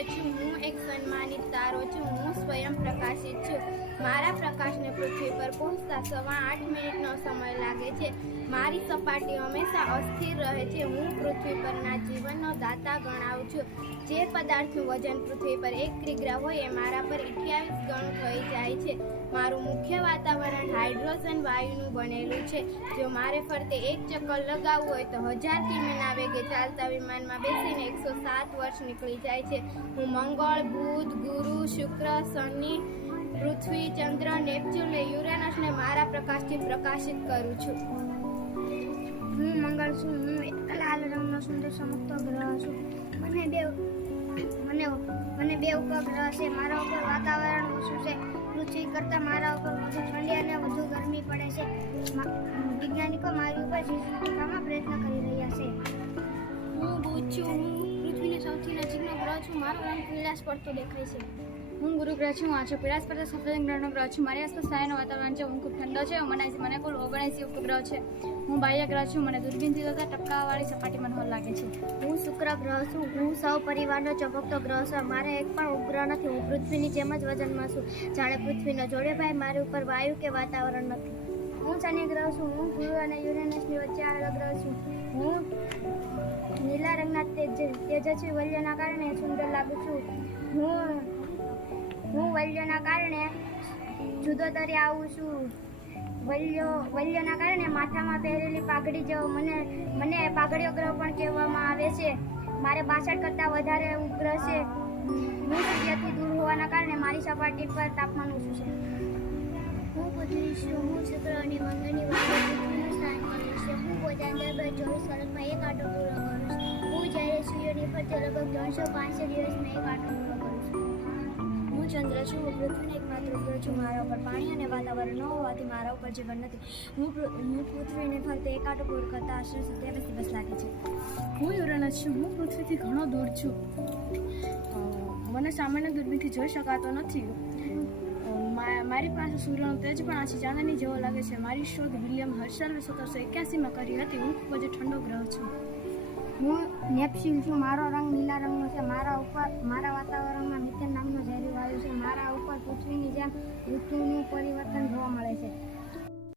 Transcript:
સૂર્ય છું, હું એક સન્માનિત તારો છું, હું સ્વયં પ્રકાશિત છું. મારા પ્રકાશને પૃથ્વી પર પહોંચતા 8.25 સમય લાગે છે. મારી સપાટી હંમેશા અસ્થિર રહે છે. હું પૃથ્વી પરના જીવનનો દાતા ગણાવું છું. જે પદાર્થનું વજન પૃથ્વી પર 1 કિગ્રા હોય એ મારા પર 28 ગણું થઈ જાય છે. મારું મુખ્ય વાતાવરણ હાઇડ્રોજન વાયુનું બનેલું છે. જો મારે ફરતે એક ચક્કર લગાવવું હોય તો 1000 કિમીના વેગે ચાલતા વિમાનમાં બેસીને 107 વર્ષ નીકળી જાય છે. હું મંગળ, બુધ, ગુરુ, શુક્ર, શનિ, પૃથ્વી, ચંદ્ર, નેપચ્યુન અને યુરેનસને મારા પ્રકાશથી પ્રકાશિત કરું છું. હું મંગળ છું. હું લાલ રંગનો સુંદર ચમકતો ગ્રહ છું. મને બે ઉપગ્રહ છે. મારા ઉપર વાતાવરણ ઓછું છે. પૃથ્વી કરતાં મારા ઉપર વધુ ઠંડી અને વધુ ગરમી પડે છે. વૈજ્ઞાનિકો મારી ઉપર જીવન ટકાવવામાં પ્રયત્ન કરી રહ્યા છે. હું બુધ છું. હું પૃથ્વીને સૌથી નજીકનો ગ્રહ છું. મારો રંગ પીળાશ પડતો દેખાય છે. હું ગુરુ ગ્રહ છું. આ પીળાશ પર સફેદ ગ્રહનો ગ્રહ છું. મારી આસપાસ છાયાનું વાતાવરણ છે. હું ખૂબ ઠંડો છે. મને કુલ 79 ઉપગ્રહ છે. હું બાહ્ય ગ્રહ છું. મને દૂરબીનથી જોતા ટપકાવાળી સપાટી મનોહર લાગે છે. હું શુક્ર ગ્રહ છું. હું સૌ પરિવારનો ચમકતો ગ્રહ છું. મારે એક પણ ઉપગ્રહ નથી. હું પૃથ્વીની જેમ જ વજનમાં છું. જાણે પૃથ્વીનો જોડે ભાઈ મારી ઉપર વાયુ કે વાતાવરણ નથી. હું શનિ ગ્રહ છું. હું ગુરુ અને યુરેનસની વચ્ચે આવેલો ગ્રહ છું. હું નીલા રંગના તેજસ્વી વલયના કારણે સુંદર લાગુ છું. હું વલ્યના કારણે જુદો તરી આવું છું. વલ્યના કારણે માથામાં પહેરેલી પાઘડી જેવો મને પાઘડીયો ગ્રહ પણ કહેવામાં આવે છે. મારે 62 કરતાં વધારે ઉપગ્રહ છે. હું સૂર્યથી દૂર હોવાના કારણે મારી સપાટી પર તાપમાન ઓછું છે. હું પૃથ્વી છું. હું શુક્ર અને મંગળની વચ્ચે પૃથ્વીનું સ્થાન કરું છું. હું પોતાના દર 24 કલાકમાં એક આંટો પૂરો કરું છું. હું જ્યારે સૂર્યની ફરતે લગભગ 365 દિવસમાં એક આંટો પૂરો કરું છું. હું ચંદ્ર છું. હું પૃથ્વીનો એકમાત્ર ગ્રહ છું. મારા ઉપર પાણી અને વાતાવરણ ન હોવાથી મારા ઉપર જીવન નથી. હું પૃથ્વીને ફરતે એક આંટો પૂરો કરતાં આશરે 27 દિવસ લાગે છે. હું યુરેનસ છું. હું પૃથ્વીથી ઘણો દૂર છું. મને સામાન્ય દૂરબીનથી જોઈ શકાતો નથી. મારી પાસે સૂર્યનો તેજ પણ આછી ચાંદની જેવો લાગે છે. મારી શોધ વિલિયમ હર્શલે 1781માં કરી હતી. હું ખૂબ જ ઠંડો ગ્રહ છું. હું નેપચ્યુન છું. મારો રંગ નીલા રંગનો છે. મારા વાતાવરણમાં મિથેન નામનો ઝેરી વાયુ છે. મારા ઉપર પૃથ્વીની જેમ ઋતુનું પરિવર્તન જોવા મળે છે.